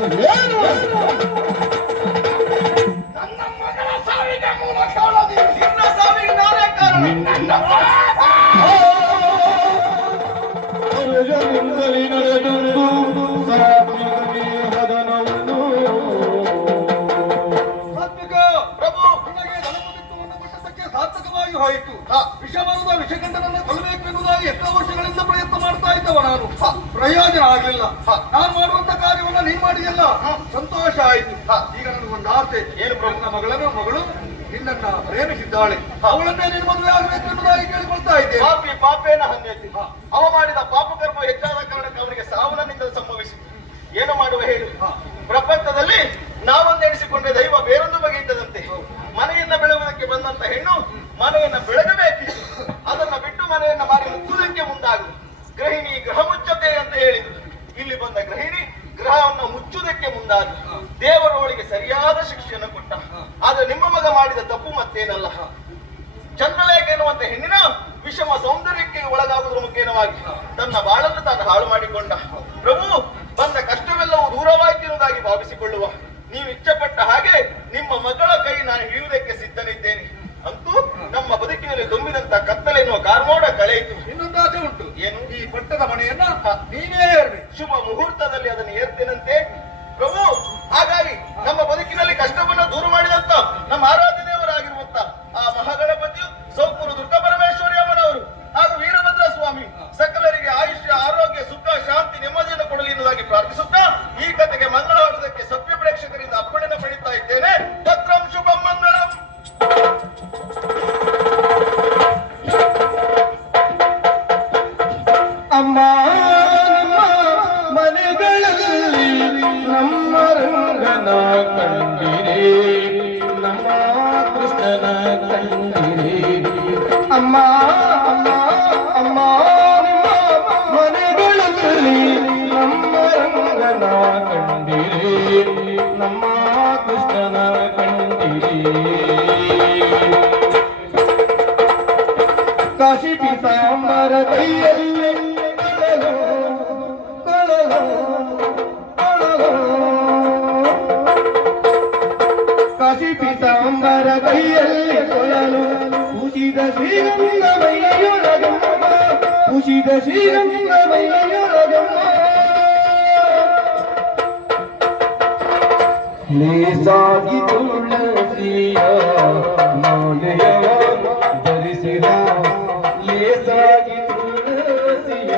ನನ್ನ ಮಗಳ ಸಾವಿಗೆ ಮೂಲ ಕಾರಣ ನಿನ್ನ ಸಾವಿಗೆ ನಾನೇ ಕಾರಣ. ಸಾರ್ಥಕವಾಗಿ ಹೋಯಿತು. ವಿಷಮರದ ವಿಷಗಂಡನನ್ನು ಕೊಲ್ಲಬೇಕು ಎನ್ನುವುದಾಗಿ ಎಷ್ಟೋ ವರ್ಷಗಳಿಂದ ಪ್ರಯತ್ನ ಮಾಡ್ತಾ ಇದ್ದವ ನಾನು. ಪ್ರಯೋಜನ ಆಗಲಿಲ್ಲ. ನಾನು ಮಾಡುವಂತ ಕಾರ್ಯವನ್ನು ನೀನ್ ಮಾಡಿದೆಲ್ಲ ಸಂತೋಷ ಆಯ್ತು. ಈಗ ನನಗೊಂದು ಆಸೆ. ಏನು ಪ್ರಭುನ ಮಗಳು ನಿನ್ನನ್ನ ಪ್ರೇಮಿಸಿದ್ದಾಳೆ, ಅವಳನ್ನೇ ನೀನು ಮದುವೆ ಆಗಬೇಕು ಎನ್ನುವುದಾಗಿ ಕೇಳಿಕೊಳ್ತಾ ಇದ್ದೆ. ಪಾಪಿ ಪಾಪೇನ ಹಂಗೈತಿ. ಅವ ಮಾಡಿದ ಪಾಪಕರ್ಮ ಹೆಚ್ಚಾದ ಕಾರಣಕ್ಕೆ ಅವನಿಗೆ ಸಾವನಿಂದ ಸಂಭವಿಸಿತು. ಏನು ಮಾಡುವ ಹೇಳು? ಪ್ರಪಂಚದಲ್ಲಿ ನಾವೊಂದೆಣಿಸಿಕೊಂಡ್ರೆ ದೈವ ಬೇರೊಂದು ಬಗೆಯಿದ್ದದಂತೆ. ಮನೆಯನ್ನ ಬೆಳೆಯುವುದಕ್ಕೆ ಬಂದಂತ ಹೆಣ್ಣು ಮನೆಯನ್ನ ಬೆಳಗಬೇಕಿತ್ತು. ಅದನ್ನ ಬಿಟ್ಟು ಮನೆಯನ್ನ ಮಾರಿ ಮುಚ್ಚುವುದಕ್ಕೆ ಮುಂದಾಗುದು. ಗೃಹಿಣಿ ಗೃಹ ಮುಚ್ಚತೆ ಅಂತ ಹೇಳಿದ್ರು. ಇಲ್ಲಿ ಬಂದ ಗೃಹಿಣಿ ಗ್ರಹವನ್ನು ಮುಚ್ಚುವುದಕ್ಕೆ ಮುಂದಾದ. ದೇವರು ಅವಳಿಗೆ ಸರಿಯಾದ ಶಿಕ್ಷೆಯನ್ನು ಕೊಟ್ಟ. ಆದ್ರೆ ನಿಮ್ಮ ಮಗ ಮಾಡಿದ ತಪ್ಪು ಮತ್ತೇನಲ್ಲ. ಚಂದ್ರಲೇಖ ಎನ್ನುವಂತ ಹೆಣ್ಣಿನ ವಿಷಮ ಸೌಂದರ್ಯಕ್ಕೆ ಒಳಗಾಗುವುದರ ಮುಖೇನವಾಗಿ ತನ್ನ ಬಾಳನ್ನು ತಾನು ಹಾಳು ಮಾಡಿಕೊಂಡ. ಪ್ರಭು, ಬಂದ ಕಷ್ಟವೆಲ್ಲವೂ ದೂರವಾಯಿತು ಎನ್ನುವುದಾಗಿ ಭಾವಿಸಿಕೊಳ್ಳುವ. ನೀವು ಇಚ್ಛೆಪಟ್ಟ ಹಾಗೆ ನಿಮ್ಮ ಮಗಳ ಕೈ ನಾನು ಹಿಡಿಯುವುದಕ್ಕೆ ಸಿದ್ಧನಿದ್ದೇನೆ. ಅಂತೂ ನಮ್ಮ ಬದುಕಿನಲ್ಲಿ ತುಂಬಿದಂತ ಕತ್ತಲೆ ಎನ್ನುವ ಕಾರ್ಮೋಡ ಕಳೆಯಿತು. ಇನ್ನೊಂದು ಆಸೆ ಉಂಟು. ಏನು? ಈ ಪಟ್ಟದ ಮನೆಯನ್ನ ನೀವೇ ಏರ್ಬೇಕು. ಶುಭ ಮುಹೂರ್ತದಲ್ಲಿ ಅದನ್ನು ಏರ್ತೇನಂತೆ ಪ್ರಭು. ಹಾಗಾಗಿ ನಮ್ಮ ಬದುಕಿನಲ್ಲಿ ಕಷ್ಟವನ್ನು ದೂರ ಮಾಡಿದಂತ ನಮ್ಮ ಆರಾಧ್ಯ ದೇವರಾಗಿರುವಂತ ಆ ಮಹಾಗಣಪತಿಯು ಸೌಕೂರು ದುರ್ಗಾ ಪರಮೇಶ್ವರಿ ಅಮ್ಮನವರು ಹಾಗೂ ವೀರಭದ್ರ ಸ್ವಾಮಿ ಸಕಲರಿಗೆ ಆಯುಷ್ಯ, ಆರೋಗ್ಯ, ಸುಖ, ಶಾಂತಿ, ನೆಮ್ಮದಿಯನ್ನು ಕೊಡಲಿ ಎನ್ನುವುದಾಗಿ ಪ್ರಾರ್ಥಿಸುತ್ತಾ ಈ ಕಥೆಗೆ ಮಂಗಳ ಹಾಡುವುದಕ್ಕೆ ಸಭ್ಯ ಪ್ರೇಕ್ಷಕರಿಂದ ಅಪ್ಪಣೆಯನ್ನು ಪಡೆಯುತ್ತಾ ಇದ್ದೇನೆ. ಪತ್ರಂ ಶುಭಂ ಮಂಗಳಂ. ಅಮ್ಮ ಮನೆಗಳಲ್ಲಿ ನಮ್ಮ ರಂಗನ ಕಂಡಿರೆ, ನಮ್ಮ ಕೃಷ್ಣನ ಕಂಡಿರೆ. ಅಮ್ಮ ಅಮ್ಮ ಅಮ್ಮ ಮನೆಗಳಲ್ಲಿ ನಮ್ಮ ರಂಗನ ಕಂಡಿರೆ, ನಮ್ಮ ಕೃಷ್ಣನ ಕಂಡಿರೆ. ಕಾಶಿ ಪೀತಾಂಬರ ಕೈಯಲ್ಲಿ ಕಾಶಿ ಪೀತಾಂಬರ ಕೈಯಲ್ಲಿ ಕೊಳಲು ಪೂಜಿದ ಶ್ರೀರಂಗಮಯ್ಯೊಳಗಮ್ಮ, ಪೂಜಿದ ಶ್ರೀರಂಗಮಯ್ಯೊಳಗಮ್ಮ. ಲೇಸಾಗಿ ತುಳಸಿಯ ಮಾಲೆಯ ಧರಿಸಿದ, ಲೇಸಾಗಿ ತುಳಸಿಯ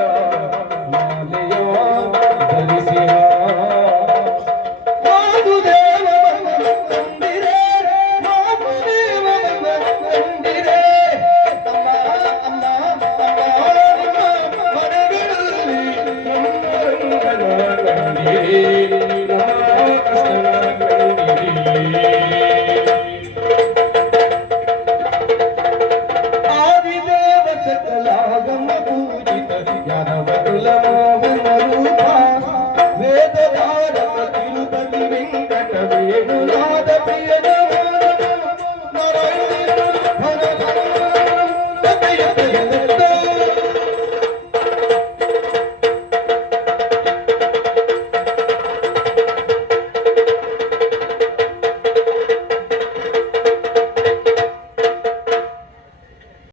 ಮಾಲೆಯ ಧರಿಸಿದ. ವಾಸುದೇವ ಕಂಡಿರೆ, ವಾಸುದೇವ ಕಂಡಿರೆ. ಅಮ್ಮ ಅಮ್ಮ ಅಮ್ಮ ಮನೆಗಳಲ್ಲಿ ನಮ್ಮ ರಂಗನ ಕಂಡಿರೆ.